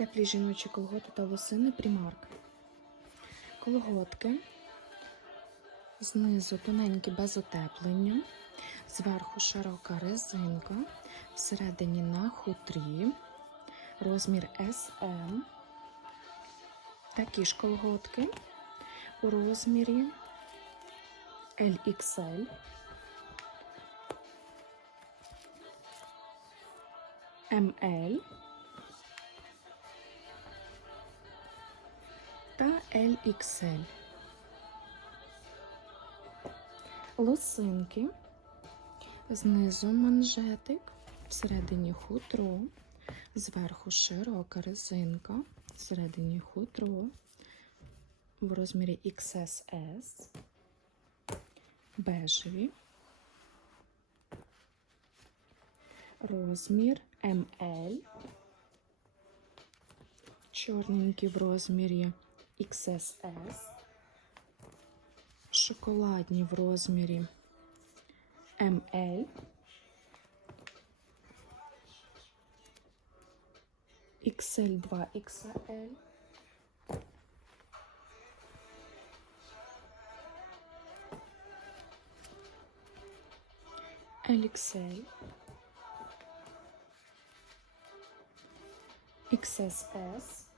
Теплі жіночі колготи та лосини Примарк. Колготки. Знизу тоненькі без утеплення. Зверху широка резинка. Всередині на хутрі. Розмір SM. Такі ж колготки у розмірі LXL. ML та LXL. Лосинки, знизу манжетик, всередині хутро, зверху широка резинка, всередині хутро. В розмірі XSS, бежеві, розмір ML, чорненький в розмірі XSS, шоколадні в розмірі ML, XL2 XL, LXL, XSS,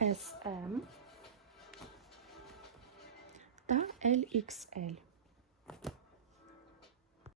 SM та LXL.